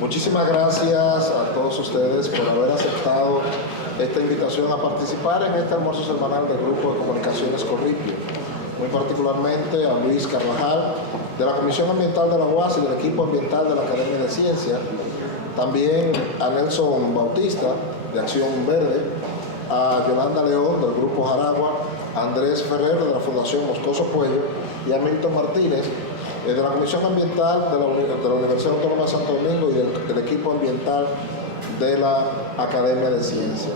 Muchísimas gracias a todos ustedes por haber aceptado esta invitación a participar en este almuerzo semanal del Grupo de Comunicaciones Corripio. Muy particularmente a Luis Carvajal, de la Comisión Ambiental de la UAS y del equipo ambiental de la Academia de Ciencias. También a Nelson Bautista, de Acción Verde, a Yolanda León, del Grupo Jaragua, a Andrés Ferrer, de la Fundación Moscoso Puello, y a Milton Martínez, de la Comisión Ambiental de la Universidad Autónoma de Santo Domingo y del equipo ambiental de la Academia de Ciencias.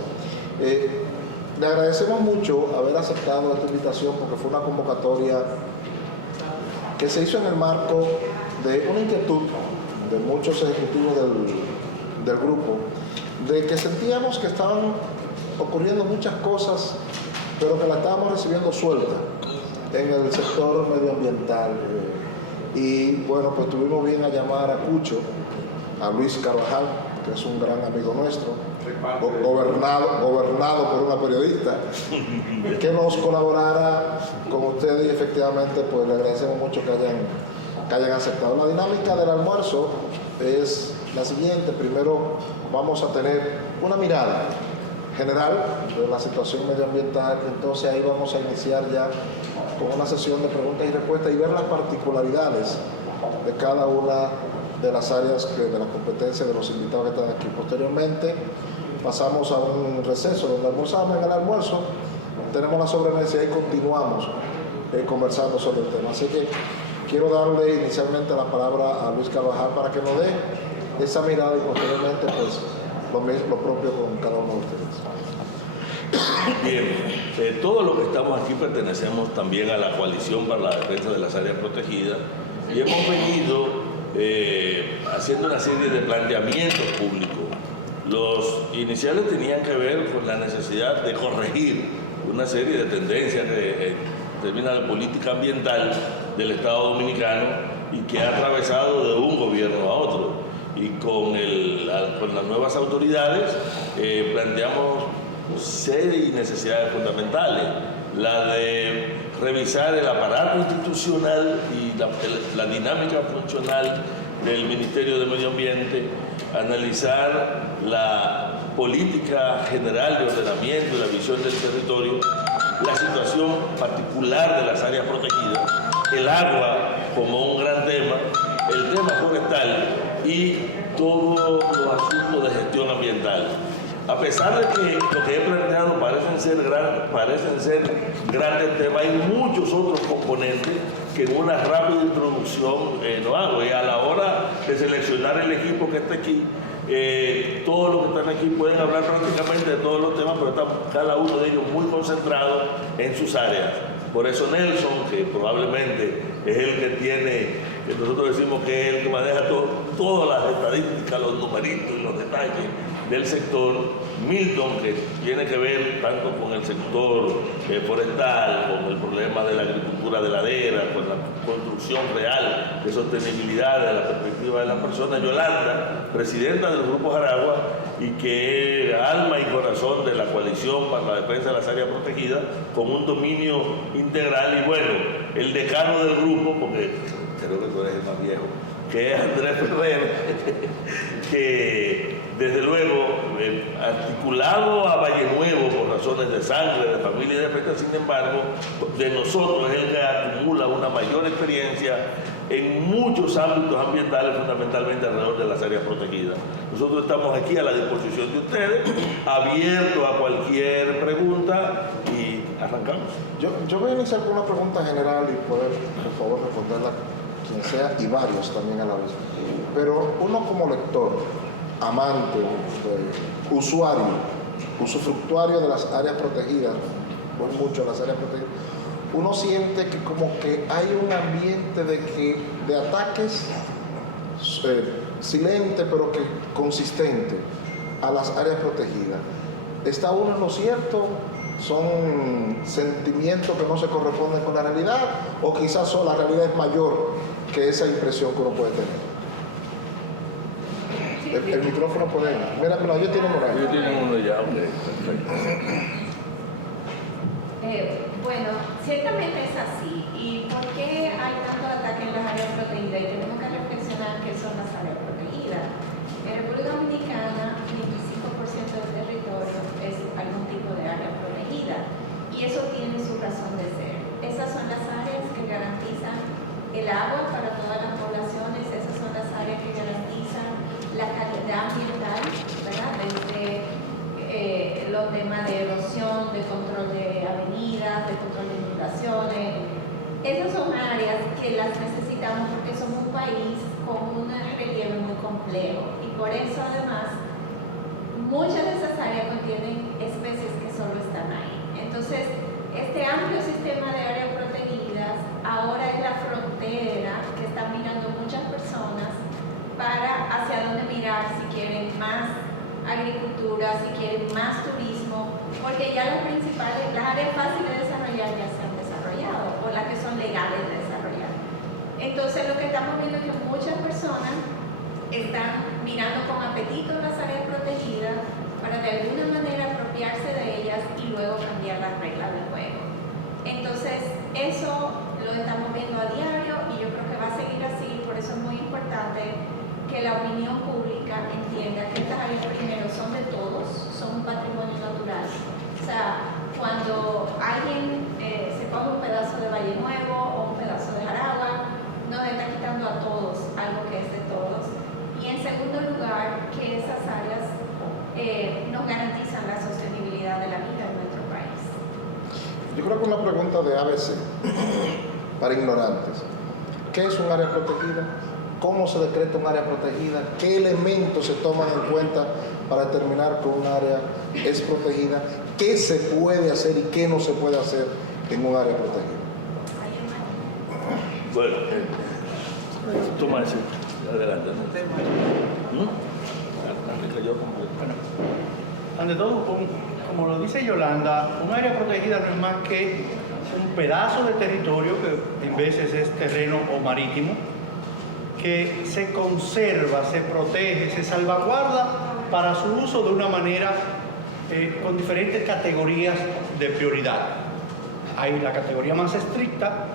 Le agradecemos mucho haber aceptado esta invitación porque fue una convocatoria que se hizo en el marco de una inquietud de muchos ejecutivos del grupo, de que sentíamos que estaban ocurriendo muchas cosas, pero que la estábamos recibiendo suelta en el sector medioambiental. Y bueno, pues tuvimos bien a llamar a Cucho, a Luis Carvajal, que es un gran amigo nuestro, gobernado por una periodista, que nos colaborara con ustedes y efectivamente pues le agradecemos mucho que hayan aceptado. La dinámica del almuerzo es la siguiente. Primero vamos a tener una mirada general de la situación medioambiental, entonces ahí vamos a iniciar ya con una sesión de preguntas y respuestas y ver las particularidades de cada una de las áreas de la competencia de los invitados que están aquí. Posteriormente pasamos a un receso donde almorzamos. En el almuerzo tenemos la sobremesa y ahí continuamos conversando sobre el tema. Así que quiero darle inicialmente la palabra a Luis Carvajal para que nos dé esa mirada y posteriormente pues lo propio con cada uno de ustedes. Bien, todos los que estamos aquí pertenecemos también a la Coalición para la Defensa de las Áreas Protegidas y hemos venido haciendo una serie de planteamientos públicos. Los iniciales tenían que ver con la necesidad de corregir una serie de tendencias que determina la política ambiental del Estado Dominicano y que ha atravesado de un gobierno a otro. Y con las nuevas autoridades planteamos series y necesidades fundamentales, la de revisar el aparato institucional y la dinámica funcional del Ministerio de Medio Ambiente, analizar la política general de ordenamiento y la visión del territorio, la situación particular de las áreas protegidas, el agua como un gran tema, el tema forestal y todos los asuntos de gestión ambiental. A pesar de que lo que he planteado parecen ser grandes temas, hay muchos otros componentes que en una rápida introducción no hago. Y a la hora de seleccionar el equipo que está aquí, todos los que están aquí pueden hablar prácticamente de todos los temas, pero está cada uno de ellos muy concentrado en sus áreas. Por eso Nelson, que probablemente es el que tiene, que nosotros decimos que es el que maneja todas las estadísticas, los numeritos y los detalles del sector. Milton, que tiene que ver tanto con el sector forestal, con el problema de la agricultura de ladera, con la construcción real de sostenibilidad de la perspectiva de la persona. Yolanda, presidenta del Grupo Jaragua y que es alma y corazón de la Coalición para la Defensa de las Áreas Protegidas, con un dominio integral. Y bueno, el decano del grupo, porque creo que tú eres el más viejo, que es Andrés Ferrer, que desde luego articulado a Valle Nuevo por razones de sangre, de familia y de afecto, sin embargo, de nosotros es el que acumula una mayor experiencia en muchos ámbitos ambientales, fundamentalmente alrededor de las áreas protegidas. Nosotros estamos aquí a la disposición de ustedes, abiertos a cualquier pregunta y arrancamos. Yo voy a iniciar con una pregunta general y poder, por favor, responderla quien sea y varios también a la vez. Pero uno como lector, amante, usuario, usufructuario de las áreas protegidas, voy mucho a las áreas protegidas, uno siente que como que hay un ambiente de ataques silente pero que consistente a las áreas protegidas. ¿Está uno en lo cierto? ¿Son sentimientos que no se corresponden con la realidad? ¿O quizás la realidad es mayor que esa impresión que uno puede tener? El micrófono puede ir. Mira, yo tengo uno. Yo tengo uno ya, ok, perfecto. Bueno, ciertamente es así. ¿Y por qué hay tanto ataque en las áreas protegidas? Y tenemos que reflexionar qué son las áreas protegidas. tema de erosión, de control de avenidas, de control de inundaciones. Esas son áreas que las necesitamos porque somos un país con un relieve muy complejo y por eso además muchas de esas áreas contienen especies que solo están ahí. Entonces, este amplio sistema de áreas protegidas ahora es la frontera que están mirando muchas personas para hacia dónde mirar si quieren más agricultura, si quieren más turismo, porque ya las áreas fáciles de desarrollar ya se han desarrollado, o las que son legales de desarrollar. Entonces lo que estamos viendo es que muchas personas están mirando con apetito las áreas protegidas para de alguna manera apropiarse de ellas y luego cambiar las reglas del juego. Entonces eso lo estamos viendo a diario y yo creo que va a seguir así, por eso es muy importante que la opinión pública entienda que estas áreas primero son de todos, son un patrimonio natural. O sea, cuando alguien se coge un pedazo de Valle Nuevo o un pedazo de Jaragua, nos está quitando a todos algo que es de todos. Y en segundo lugar, que esas áreas nos garantizan la sostenibilidad de la vida en nuestro país. Yo creo que una pregunta de ABC para ignorantes. ¿Qué es un área protegida? ¿Cómo se decreta un área protegida? ¿Qué elementos se toman en cuenta para determinar que un área es protegida? ¿Qué se puede hacer y qué no se puede hacer en un área protegida? Bueno, toma ese. Adelante. Bueno, ante todo, como lo dice Yolanda, un área protegida no es más que un pedazo de territorio que en veces es terreno o marítimo, que se conserva, se protege, se salvaguarda para su uso de una manera con diferentes categorías de prioridad. Hay la categoría más estricta,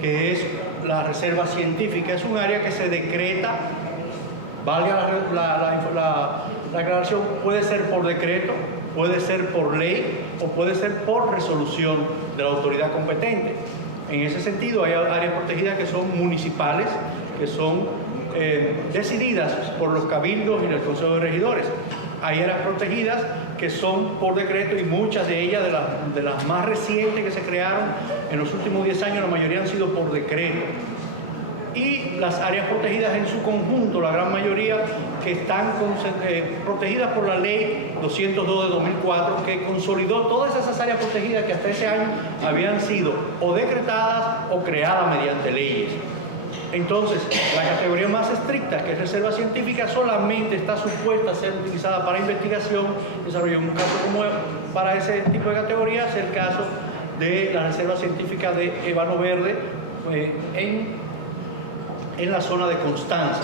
que es la reserva científica. Es un área que se decreta, valga la aclaración, puede ser por decreto, puede ser por ley o puede ser por resolución de la autoridad competente. En ese sentido, hay áreas protegidas que son municipales, que son decididas por los cabildos y el Consejo de Regidores. Hay áreas protegidas que son por decreto y muchas de ellas, de las más recientes que se crearon en los últimos 10 años, la mayoría han sido por decreto. Y las áreas protegidas en su conjunto, la gran mayoría, que están protegidas por la Ley 202 de 2004, que consolidó todas esas áreas protegidas que hasta ese año habían sido o decretadas o creadas mediante leyes. Entonces, la categoría más estricta, que es reserva científica, solamente está supuesta a ser utilizada para investigación, desarrollo. En un caso como para ese tipo de categoría es el caso de la reserva científica de Ébano Verde en la zona de Constanza.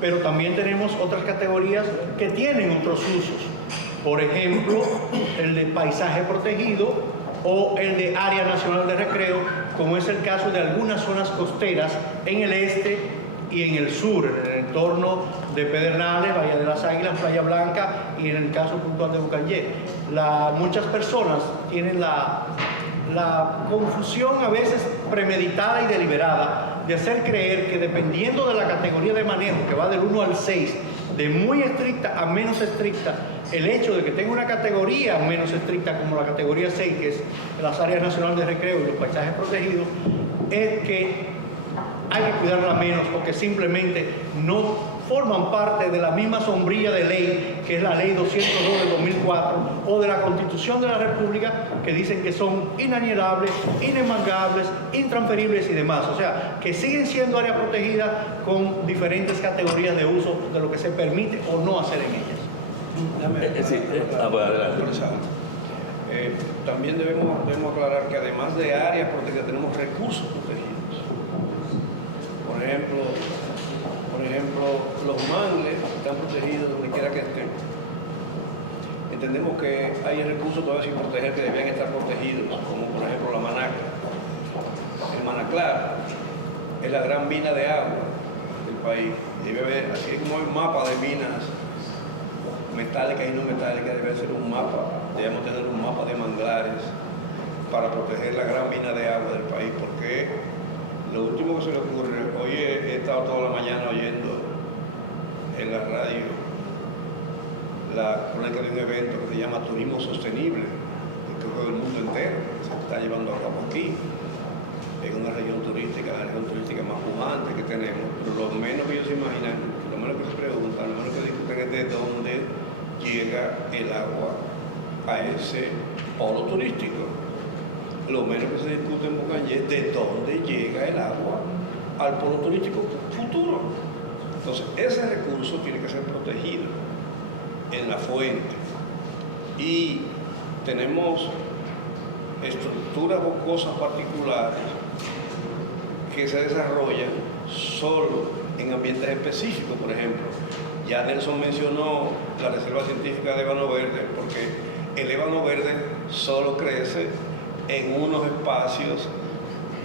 Pero también tenemos otras categorías que tienen otros usos. Por ejemplo, el de paisaje protegido o el de área nacional de recreo, como es el caso de algunas zonas costeras en el este y en el sur, en el entorno de Pedernales, Bahía de las Águilas, Playa Blanca y en el caso puntual de Bucayé. Muchas personas tienen la confusión a veces premeditada y deliberada de hacer creer que dependiendo de la categoría de manejo, que va del 1 al 6, de muy estricta a menos estricta, el hecho de que tenga una categoría menos estricta como la categoría 6, que es las áreas nacionales de recreo y los paisajes protegidos, es que hay que cuidarla menos o que simplemente no forman parte de la misma sombrilla de ley que es la Ley 202 de 2004 o de la Constitución de la República, que dicen que son inalienables, inemangables, intransferibles y demás. O sea, que siguen siendo áreas protegidas con diferentes categorías de uso de lo que se permite o no hacer en ellas. También debemos aclarar que además de áreas protegidas tenemos recursos protegidos. Por ejemplo, los mangles están protegidos donde quiera que estén. Entendemos que hay recursos todavía sin proteger que debían estar protegidos, como por ejemplo la Manaca. El Manaclar es la gran mina de agua del país. Debe haber, así como hay un mapa de minas metálicas y no metálicas, debe ser un mapa, debemos tener un mapa de manglares para proteger la gran mina de agua del país, porque lo último que se le ocurre, hoy he estado toda la mañana oyendo en la radio la crónica de un evento que se llama Turismo Sostenible, que creo que el mundo entero se está llevando a cabo aquí, en una región turística, la región turística más pujante que tenemos, pero lo menos que ellos se imaginan, lo menos que se preguntan, lo menos que discuten es de dónde llega el agua a ese polo turístico. Lo menos que se discute en Bucangé es de dónde llega el agua al polo turístico futuro. Entonces, ese recurso tiene que ser protegido en la fuente. Y tenemos estructuras o cosas particulares que se desarrollan solo en ambientes específicos. Por ejemplo, ya Nelson mencionó la Reserva Científica de Ébano Verde, porque el ébano verde solo crece en unos espacios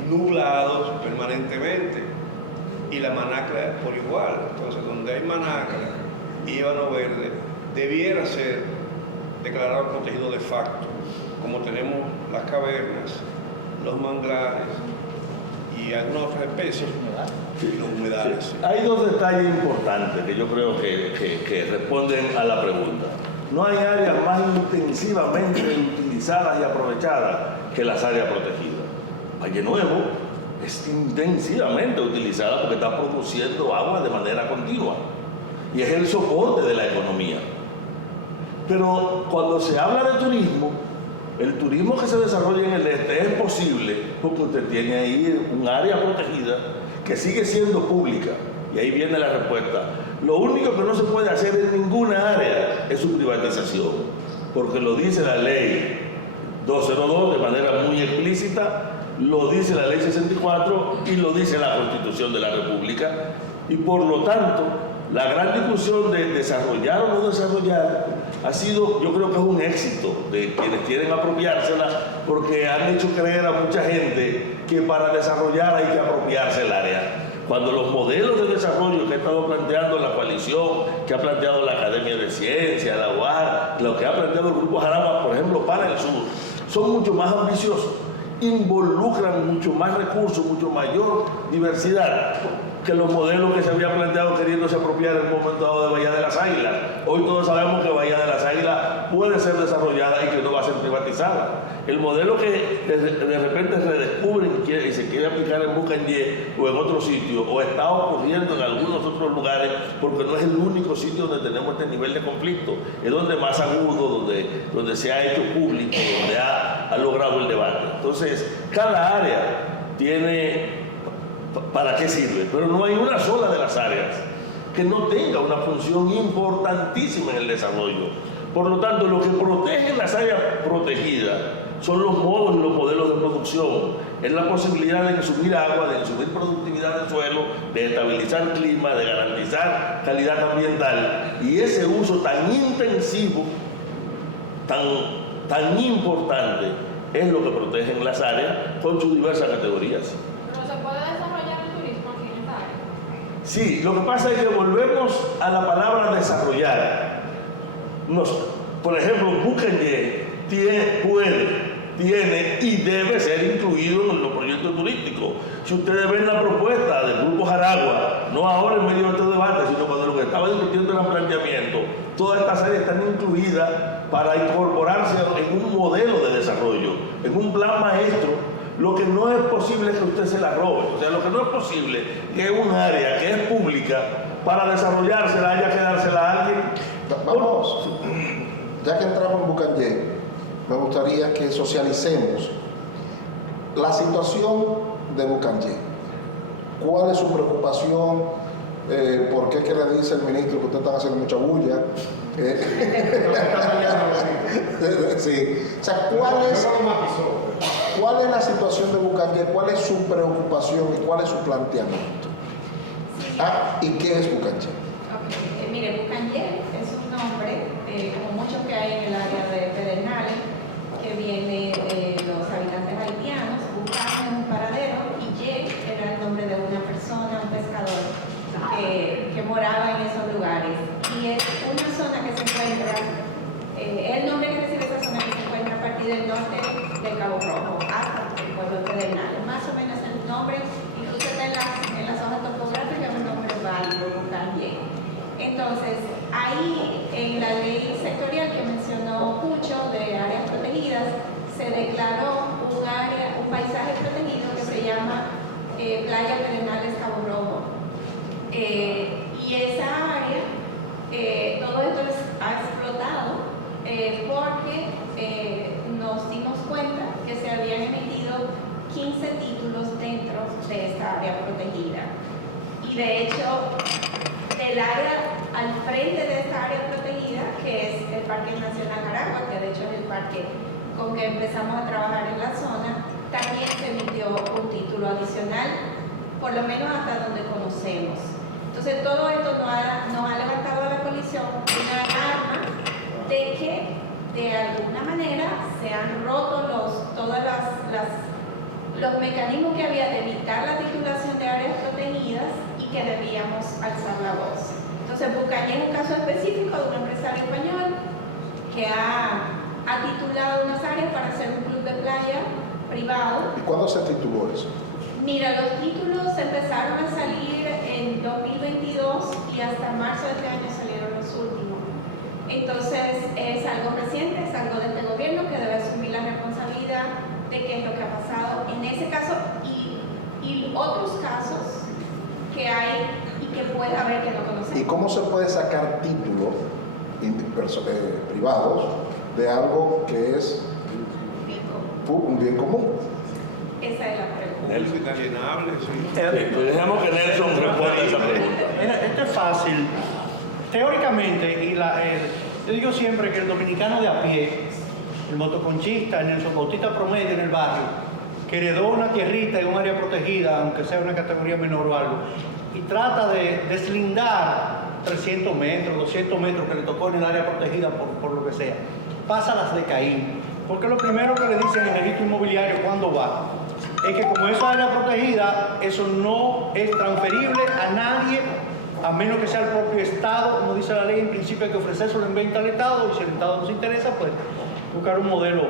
nublados permanentemente, y la manacla por igual. Entonces, donde hay manacla y ébano verde, debiera ser declarado protegido de facto, como tenemos las cavernas, los manglares y algunas otras especies, y los humedales. Sí. Hay dos detalles importantes que yo creo que responden a la pregunta. No hay áreas más intensivamente utilizadas y aprovechadas que las áreas protegidas. Valle Nuevo es intensivamente utilizada porque está produciendo agua de manera continua y es el soporte de la economía. Pero cuando se habla de turismo, el turismo que se desarrolla en el este es posible porque usted tiene ahí un área protegida que sigue siendo pública. Y ahí viene la respuesta. Lo único que no se puede hacer en ninguna área es su privatización, porque lo dice la ley 202 de manera muy explícita, lo dice la ley 64 y lo dice la Constitución de la República. Y por lo tanto, la gran discusión de desarrollar o no desarrollar ha sido, yo creo que es un éxito de quienes quieren apropiársela, porque han hecho creer a mucha gente que para desarrollar hay que apropiarse el área. Cuando los modelos de desarrollo que ha estado planteando la coalición, que ha planteado la Academia de Ciencias, la UAR, lo que ha planteado el Grupo Jaragua, por ejemplo, para el sur, son mucho más ambiciosos, involucran mucho más recursos, mucho mayor diversidad que los modelos que se habían planteado queriéndose apropiar en un momento dado de Bahía de las Águilas. Hoy todos sabemos que Bahía de las Águilas puede ser desarrollada y que no va a ser privatizada. El modelo que de repente se descubre y se quiere aplicar en Bucangé o en otro sitio, o está ocurriendo en algunos otros lugares, porque no es el único sitio donde tenemos este nivel de conflicto, es donde más agudo, donde se ha hecho público, donde ha logrado el debate. Entonces, cada área tiene para qué sirve, pero no hay una sola de las áreas que no tenga una función importantísima en el desarrollo. Por lo tanto, lo que protege las áreas protegidas son los modos y los modelos de producción, es la posibilidad de consumir agua, de consumir productividad del suelo, de estabilizar el clima, de garantizar calidad ambiental, y ese uso tan intensivo, tan importante, es lo que protegen las áreas con sus diversas categorías. ¿Pero se puede desarrollar el turismo aquí en esta área? Sí, lo que pasa es que volvemos a la palabra desarrollar. Por ejemplo, Bucangé tiene y debe ser incluido en los proyectos turísticos. Si ustedes ven la propuesta del Grupo Jaragua, no ahora en medio de este debate, sino cuando lo que estaba discutiendo era el planteamiento, todas estas áreas están incluidas para incorporarse en un modelo de desarrollo, en un plan maestro. Lo que no es posible es que usted se la robe. O sea, lo que no es posible es que un área que es pública, para desarrollársela haya que dársela a alguien. Vamos, ya que entramos en Bucangé, me gustaría que socialicemos la situación de Bucangé. ¿Cuál es su preocupación? ¿Por qué es que le dice el ministro que usted está haciendo mucha bulla? Sí. O sea, ¿cuál es la situación de Bucangé? ¿Cuál es su preocupación y cuál es su planteamiento? ¿Y qué es Bucangé? Okay. Mire, Bucangé es un nombre, como muchos que hay en el área de Pedernales, que viene de los habitantes haitianos. Bucán es un paradero y Ye era el nombre de una persona, un pescador, que moraba en esos lugares. Y es una zona que se encuentra, el nombre que recibe esa zona que se encuentra a partir del norte del Cabo Rojo hasta el pueblo de Pedernales. Más o menos el nombre, incluso está en las hojas topográficas, un nombre válido, Bucangé. Entonces, ahí en la ley sectorial que mencionó Pucho de áreas protegidas, se declaró un paisaje protegido que se llama Playa Pedernales Cabo Rojo. Y esa área, todo esto ha explotado porque nos dimos cuenta que se habían emitido 15 títulos dentro de esta área protegida. Y de hecho, del área al frente de esta área protegida, que es el Parque Nacional Aragua, que de hecho es el parque con que empezamos a trabajar en la zona, también se emitió un título adicional, por lo menos hasta donde conocemos. Entonces todo esto nos ha levantado a la colisión una alarma de que de alguna manera se han roto todos los mecanismos que había de evitar la titulación de áreas protegidas y que debíamos alzar la voz. Entonces Bucañé es un caso específico de un empresario español que ha titulado unas áreas para hacer un club de playa privado. ¿Y cuándo se tituló eso? Mira, los títulos empezaron a salir en 2022 y hasta marzo de este año salieron los últimos. Entonces es algo reciente, es algo de este gobierno que debe asumir la responsabilidad de qué es lo que ha pasado en ese caso y otros casos que hay y que puede haber que no conocemos. ¿Y cómo se puede sacar títulos privados de algo que es un bien común? Esa es la pregunta. Es inalienable, sí. Pues dejemos que Nelson responda a esa pregunta. Mira, esto es fácil. Teóricamente, yo digo siempre que el dominicano de a pie, el motoconchista, el Nelson Bautista promedio en el barrio, que heredó una tierrita en un área protegida, aunque sea una categoría menor o algo, y trata de deslindar 300 metros, 200 metros que le tocó en el área protegida por lo que sea, pasa las de Caín. Porque lo primero que le dicen en el registro inmobiliario cuando va es que como es área protegida, eso no es transferible a nadie, a menos que sea el propio Estado. Como dice la ley, en principio hay que ofrecérselo en venta al Estado, y si el Estado nos interesa, pues buscar un modelo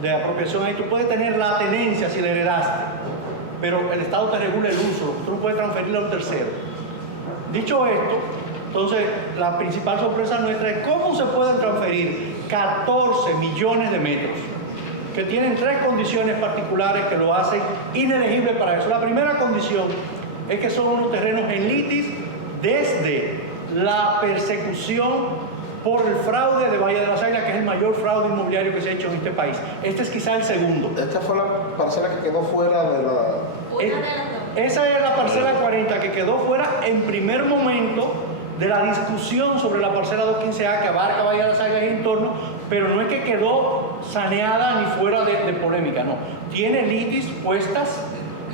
de apropiación. Ahí tú puedes tener la tenencia si la heredaste, pero el Estado te regula el uso, tú no puedes transferirlo a un tercero. Dicho esto, entonces la principal sorpresa nuestra es cómo se pueden transferir 14 millones de metros, que tienen 3 condiciones particulares que lo hacen inelegible para eso. La primera condición es que son unos terrenos en litis desde la persecución por el fraude de Valle de las Águilas, que es el mayor fraude inmobiliario que se ha hecho en este país. Este es quizá el segundo. Esta fue la parcela que quedó fuera de la... Esa es la parcela 40 que quedó fuera en primer momento de la discusión sobre la parcela 215A que abarca Valle de las Águilas y entorno, pero no es que quedó saneada ni fuera de polémica, no. Tiene litis puestas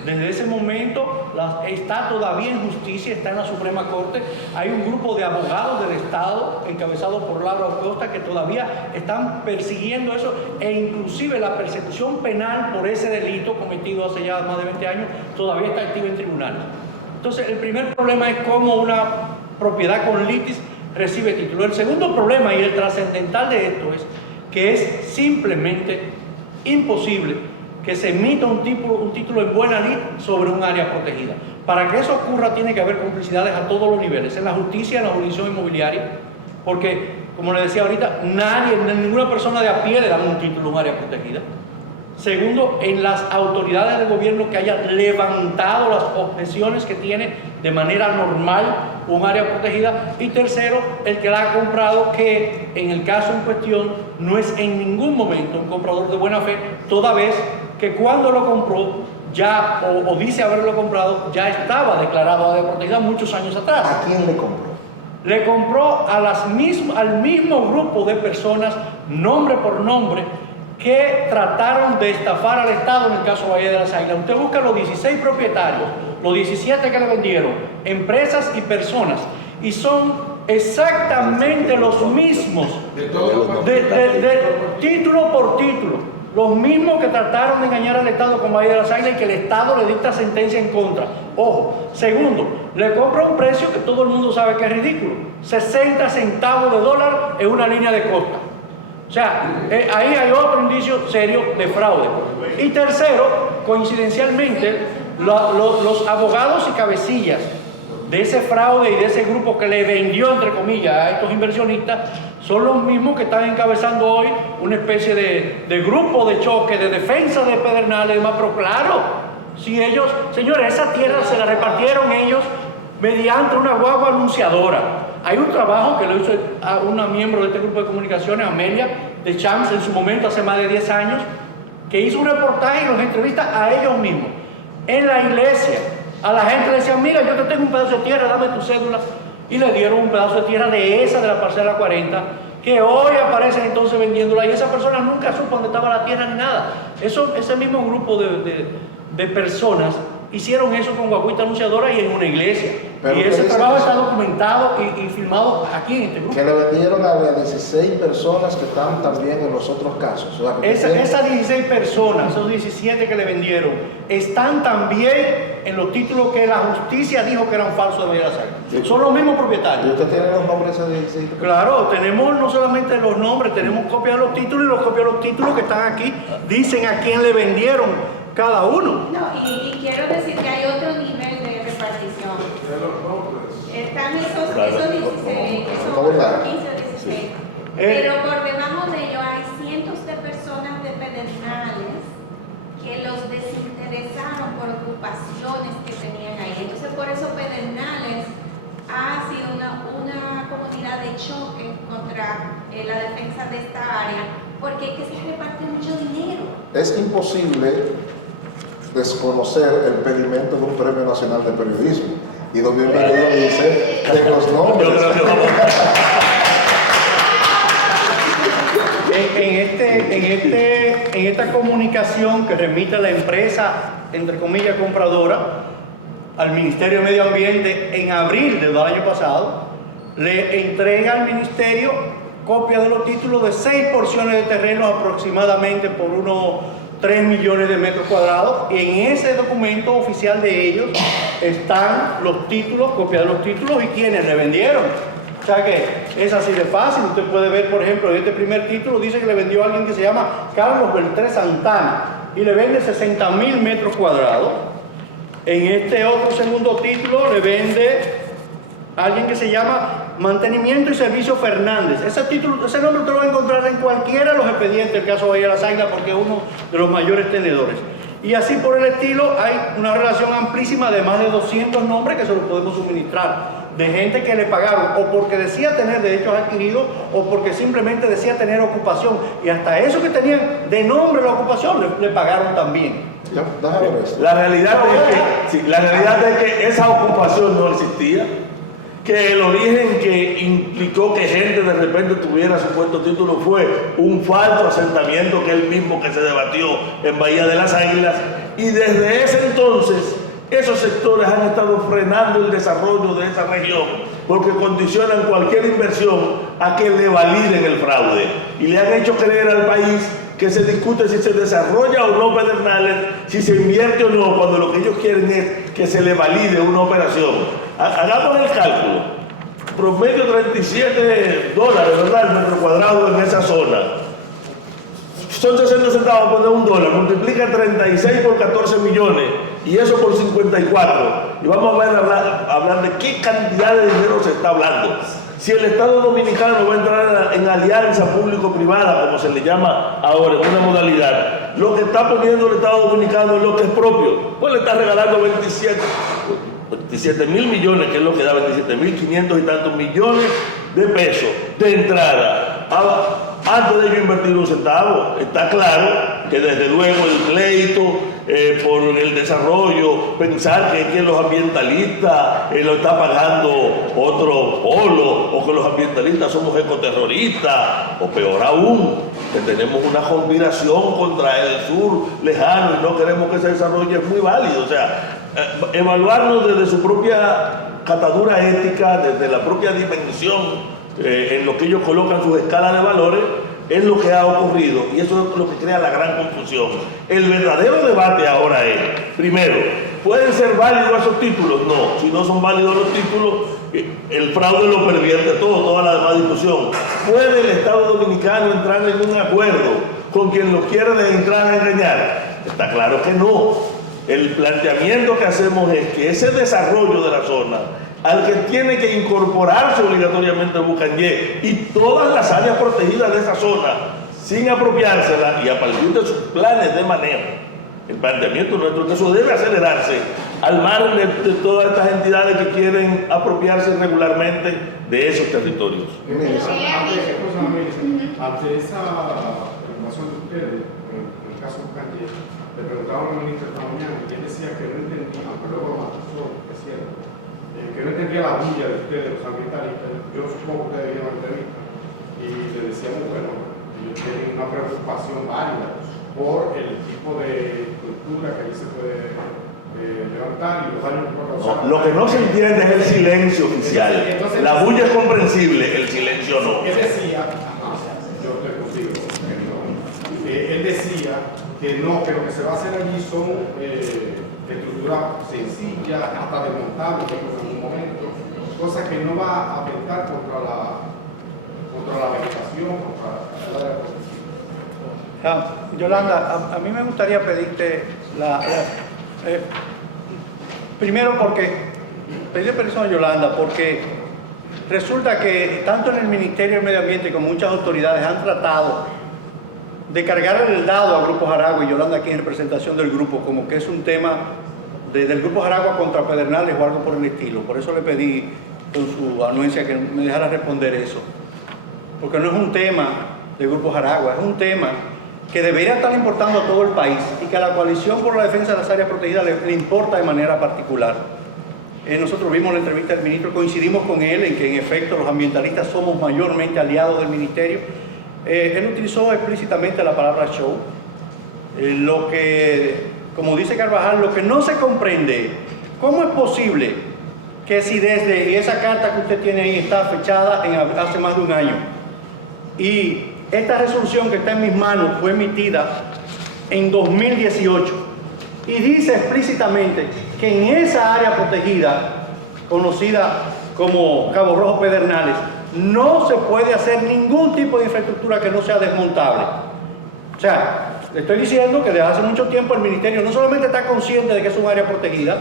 desde ese momento, está todavía en justicia, está en la Suprema Corte. Hay un grupo de abogados del Estado, encabezado por Laura Acosta, que todavía están persiguiendo eso, e inclusive la persecución penal por ese delito cometido hace ya más de 20 años, todavía está activa en tribunales. Entonces, el primer problema es cómo una propiedad con litis recibe título. El segundo problema, y el trascendental de esto, es que es simplemente imposible que se emita un título en buena lid sobre un área protegida. Para que eso ocurra tiene que haber complicidades a todos los niveles, en la justicia, en la jurisdicción inmobiliaria, porque, como le decía ahorita, ninguna persona de a pie le da un título a un área protegida. Segundo, en las autoridades del gobierno que hayan levantado las objeciones que tiene de manera normal un área protegida. Y tercero, el que la ha comprado, que en el caso en cuestión no es en ningún momento un comprador de buena fe, toda vez que cuando lo compró ya, o dice haberlo comprado, ya estaba declarado área protegida muchos años atrás. ¿A quién le compró? Le compró al mismo grupo de personas, nombre por nombre, que trataron de estafar al Estado en el caso Valle de las Águilas. Usted busca los 16 propietarios, los 17 que le vendieron, empresas y personas, y son exactamente los mismos, de título por título, los mismos que trataron de engañar al Estado con Valle de las Águilas y que el Estado le dicta sentencia en contra. Ojo, segundo, le compra un precio que todo el mundo sabe que es ridículo, 60 centavos de dólar en una línea de costa. O sea, ahí hay otro indicio serio de fraude. Y tercero, coincidencialmente, los abogados y cabecillas de ese fraude y de ese grupo que le vendió, entre comillas, a estos inversionistas, son los mismos que están encabezando hoy una especie de grupo de choque, de defensa de Pedernales y demás. Pero claro, si ellos, señores, esa tierra se la repartieron ellos mediante una guagua anunciadora. Hay un trabajo que lo hizo a una miembro de este grupo de comunicaciones, Amelia de Champs, en su momento, hace más de 10 años, que hizo un reportaje y los entrevista a ellos mismos. En la iglesia, a la gente le decían, mira, yo te tengo un pedazo de tierra, dame tu cédula. Y le dieron un pedazo de tierra de esa, de la parcela 40, que hoy aparecen entonces vendiéndola. Y esa persona nunca supo dónde estaba la tierra ni nada. Ese mismo grupo de personas hicieron eso con guaguita anunciadora y en una iglesia. Pero y ese trabajo está documentado y filmado aquí en este grupo. Que le vendieron a las 16 personas que están también en los otros casos. O sea, Esas 16 personas, esos 17 que le vendieron, están también en los títulos que la justicia dijo que eran falsos de Bahía de las Águilas. Son los mismos ¿Y propietarios. usted tiene los nombres de esas 16 personas? Claro, tenemos no solamente los nombres, tenemos copias de los títulos, y los copias de los títulos que están aquí dicen a quién le vendieron cada uno. No, y quiero decir que hay otro nivel de repartición. Están esos 16, que son 15 o 16. Pero por debajo de ellos hay cientos de personas de Pedernales que los desinteresaron por ocupaciones que tenían ahí. Entonces, por eso Pedernales ha sido una comunidad de choque contra la defensa de esta área, porque es que se reparte mucho dinero. Es imposible desconocer el pedimento de un Premio Nacional de Periodismo. Y don Bienvenido dice que los nombres... Yo creo que vamos. En esta comunicación que remite la empresa, entre comillas, compradora, al Ministerio de Medio Ambiente en abril del año pasado, le entrega al Ministerio copia de los títulos de 6 porciones de terreno aproximadamente por unos 3 millones de metros cuadrados, y en ese documento oficial de ellos están los títulos, copia de los títulos y quienes le vendieron. O sea que es así de fácil. Usted puede ver, por ejemplo, en este primer título dice que le vendió a alguien que se llama Carlos Beltré Santana y le vende 60.000 metros cuadrados. En este otro segundo título le vende a alguien que se llama Mantenimiento y Servicio Fernández. Ese nombre usted lo va a encontrar en cualquiera de los expedientes del caso Bahía de las Águilas, porque es uno de los mayores tenedores. Y así por el estilo hay una relación amplísima de más de 200 nombres que se los podemos suministrar, de gente que le pagaron o porque decía tener derechos adquiridos o porque simplemente decía tener ocupación, y hasta eso que tenían de nombre la ocupación le pagaron también. Ya, déjame ver esto. La realidad es que esa ocupación no existía, que el origen que implicó que gente de repente tuviera supuesto título fue un falso asentamiento que él mismo que se debatió en Bahía de las Águilas, y desde ese entonces esos sectores han estado frenando el desarrollo de esa región porque condicionan cualquier inversión a que le validen el fraude, y le han hecho creer al país que se discute si se desarrolla o no Pedernales, si se invierte o no, cuando lo que ellos quieren es que se le valide una operación. Hagamos el cálculo. Promedio $37, ¿verdad? El metro cuadrado en esa zona. Son 60 centavos por $1. Multiplica 36 por 14 millones y eso por 54. Y vamos a ver hablar de qué cantidad de dinero se está hablando. Si el Estado Dominicano va a entrar en alianza público-privada, como se le llama ahora, en una modalidad, lo que está poniendo el Estado Dominicano es lo que es propio. Pues le está regalando 27 mil millones, que es lo que da 27.500 y tantos millones de pesos de entrada. Antes de yo invertir un centavo, está claro que desde luego el pleito por el desarrollo, pensar que los ambientalistas lo está pagando otro polo, o que los ambientalistas somos ecoterroristas, o peor aún, que tenemos una conspiración contra el sur lejano y no queremos que se desarrolle, es muy válido. O sea, evaluarnos desde su propia catadura ética, desde la propia dimensión en lo que ellos colocan sus escalas de valores, es lo que ha ocurrido, y eso es lo que crea la gran confusión. El verdadero debate ahora es, primero, ¿pueden ser válidos esos títulos? No. Si no son válidos los títulos, el fraude lo pervierte todo, toda la demás discusión. ¿Puede el Estado Dominicano entrar en un acuerdo con quien lo quiere entrar a engañar? Está claro que no. El planteamiento que hacemos es que ese desarrollo de la zona al que tiene que incorporarse obligatoriamente a Bucanyé y todas las áreas protegidas de esa zona sin apropiársela y a partir de sus planes de manejo. El planteamiento nuestro es que eso debe acelerarse al margen de todas estas entidades que quieren apropiarse regularmente de esos territorios. Ante esa preocupación de ustedes, en el caso de Bucanyé, le preguntaba al ministro esta mañana y él decía que no entendía, aunque luego lo matizó, es cierto, que no entendía la bulla de ustedes, los ambientalistas. Yo supongo que ustedes vieron la entrevista y le decíamos, bueno, ellos tienen una preocupación válida por el tipo de estructura que ahí se puede levantar y los daños que puede causar. Lo que no se entiende es el silencio oficial. La bulla es comprensible, el silencio no. Él decía, yo estoy contigo, él decía que no, que lo que se va a hacer allí son estructuras sencillas, hasta desmontables en un momento, cosa que no va a atentar contra la vegetación, contra la Yolanda, a mí me gustaría pedirte primero pedir permiso a Yolanda porque resulta que tanto en el Ministerio del Medio Ambiente como muchas autoridades han tratado de cargar el dado a Grupo Jaragua, y Yolanda aquí en representación del grupo, como que es un tema del Grupo Jaragua contra Pedernales o algo por el estilo. Por eso le pedí con su anuencia que me dejara responder eso, porque no es un tema del Grupo Jaragua, es un tema que debería estar importando a todo el país y que a la coalición por la defensa de las áreas protegidas le importa de manera particular. Nosotros vimos la entrevista del ministro, coincidimos con él en que en efecto los ambientalistas somos mayormente aliados del ministerio. Él utilizó explícitamente la palabra show. Lo que, como dice Carvajal, lo que no se comprende, ¿cómo es posible que si desde esa carta que usted tiene ahí está fechada hace más de un año y esta resolución que está en mis manos fue emitida en 2018 y dice explícitamente que en esa área protegida, conocida como Cabo Rojo Pedernales, no se puede hacer ningún tipo de infraestructura que no sea desmontable? O sea, le estoy diciendo que desde hace mucho tiempo el ministerio no solamente está consciente de que es un área protegida,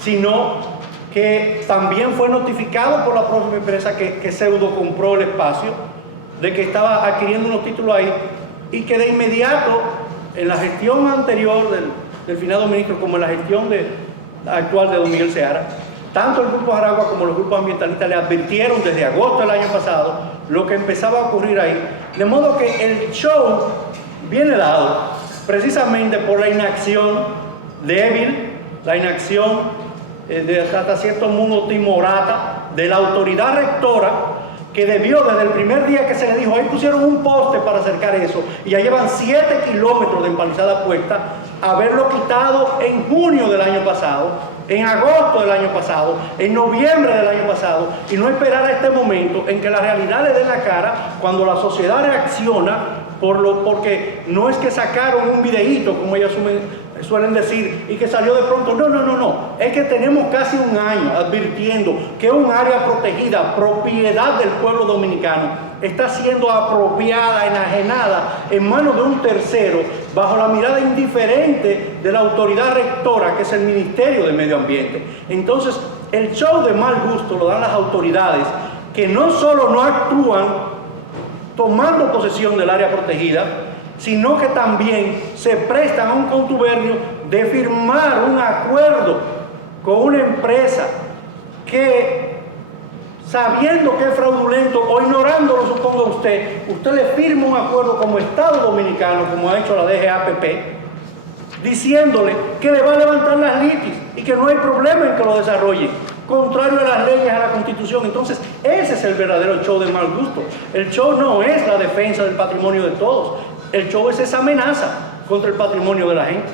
sino que también fue notificado por la propia empresa que pseudo compró el espacio, de que estaba adquiriendo unos títulos ahí, y que de inmediato, en la gestión anterior del finado ministro como en la gestión actual de don Miguel Seara, tanto el Grupo Jaragua como los grupos ambientalistas le advirtieron desde agosto del año pasado lo que empezaba a ocurrir ahí. De modo que el show viene dado precisamente por la inacción débil, la inacción hasta cierto modo timorata de la autoridad rectora, que debió desde el primer día que se le dijo, ahí pusieron un poste para acercar eso, y ya llevan 7 kilómetros de empalizada puesta, haberlo quitado en junio del año pasado, en agosto del año pasado, en noviembre del año pasado, y no esperar a este momento en que la realidad le dé la cara cuando la sociedad reacciona porque no es que sacaron un videíto, como ellas suelen decir, y que salió de pronto. No. Es que tenemos casi un año advirtiendo que un área protegida, propiedad del pueblo dominicano, está siendo apropiada, enajenada en manos de un tercero, bajo la mirada indiferente de la autoridad rectora, que es el Ministerio de Medio Ambiente. Entonces, el show de mal gusto lo dan las autoridades, que no solo no actúan tomando posesión del área protegida, sino que también se prestan a un contubernio de firmar un acuerdo con una empresa que, sabiendo que es fraudulento o ignorándolo, suponga usted le firma un acuerdo como Estado Dominicano, como ha hecho la DGAPP, diciéndole que le va a levantar las litis y que no hay problema en que lo desarrolle, contrario a las leyes, a la Constitución. Entonces, ese es el verdadero show de mal gusto. El show no es la defensa del patrimonio de todos. El show es esa amenaza contra el patrimonio de la gente.